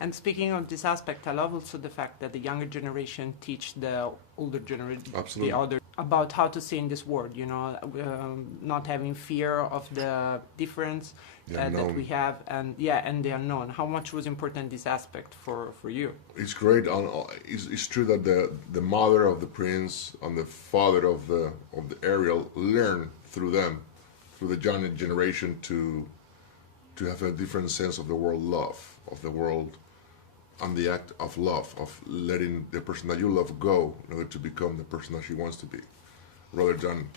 And speaking of this aspect, I love also the fact that the younger generation teach the older generation, the other, about how to stay in this world, you know, not having fear of the difference that we have, and and the unknown. How much was important this aspect for you? It's great. It's true that the mother of the prince and the father of the Ariel learn through them, through the younger generation, to have a different sense of the world, of the world, and the act of love, of letting the person that you love go in order to become the person that she wants to be, rather than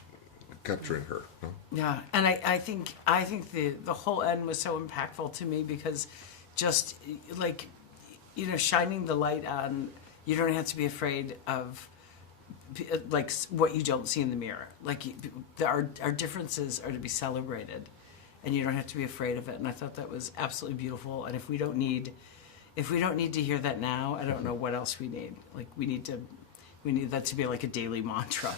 capturing her. No? Yeah, and I think the whole end was so impactful to me, because just like, you know, shining the light on, you don't have to be afraid of like what you don't see in the mirror. Like our differences are to be celebrated, and you don't have to be afraid of it. And I thought that was absolutely beautiful. And if we don't need to hear that now, I don't know what else we need. Like we need that to be like a daily mantra.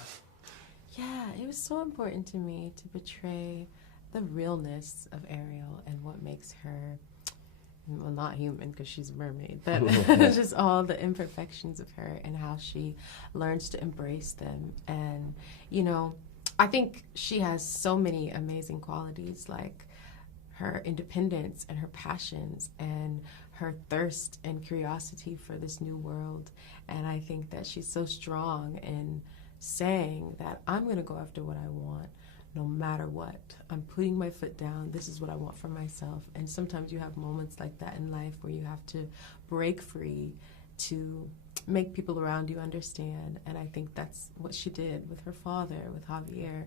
Yeah, it was so important to me to portray the realness of Ariel and what makes her, well, not human because she's a mermaid, but just all the imperfections of her and how she learns to embrace them. And, you know, I think she has so many amazing qualities, like her independence and her passions and her thirst and curiosity for this new world. And I think that she's so strong in saying that I'm going to go after what I want no matter what. I'm putting my foot down. This is what I want for myself. And sometimes you have moments like that in life where you have to break free to make people around you understand. And I think that's what she did with her father, with Javier,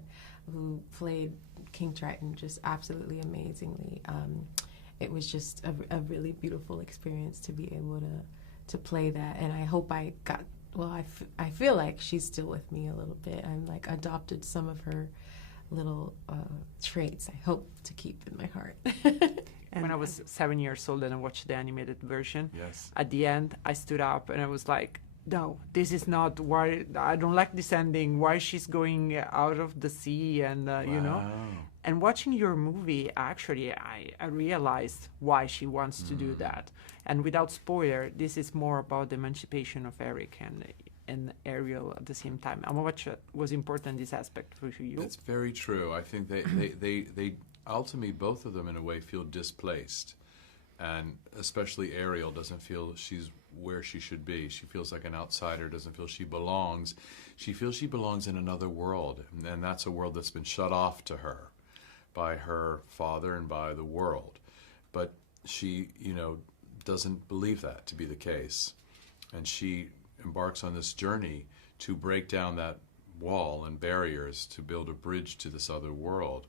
who played King Triton just absolutely amazingly. It was just a really beautiful experience to be able to play that. And I hope I got, well, I feel like she's still with me a little bit. I'm like adopted some of her little traits, I hope to keep in my heart. And when I was 7 years old and I watched the animated version, yes, at the end I stood up and I was like, no, this is not why, I don't like this ending, why she's going out of the sea, and you know. And watching your movie, actually, I realized why she wants to do that. And without spoiler, this is more about the emancipation of Eric and Ariel at the same time. How much was important this aspect for you? It's very true. I think they ultimately, both of them in a way feel displaced. And especially Ariel doesn't feel she's where she should be. She feels like an outsider, doesn't feel she belongs. She feels she belongs in another world. And that's a world that's been shut off to her by her father and by the world. But she, you know, doesn't believe that to be the case. And she embarks on this journey to break down that wall and barriers to build a bridge to this other world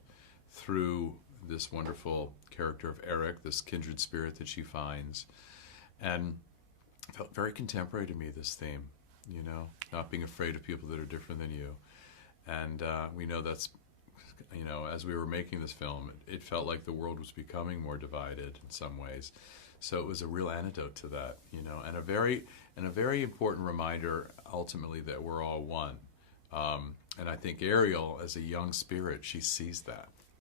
through this wonderful character of Eric, this kindred spirit that she finds. And it felt very contemporary to me, this theme, you know, not being afraid of people that are different than you. And we know that's, you know, as we were making this film, it felt like the world was becoming more divided in some ways. So it was a real antidote to that, you know, and a very important reminder ultimately that we're all one. And I think Ariel, as a young spirit, she sees that.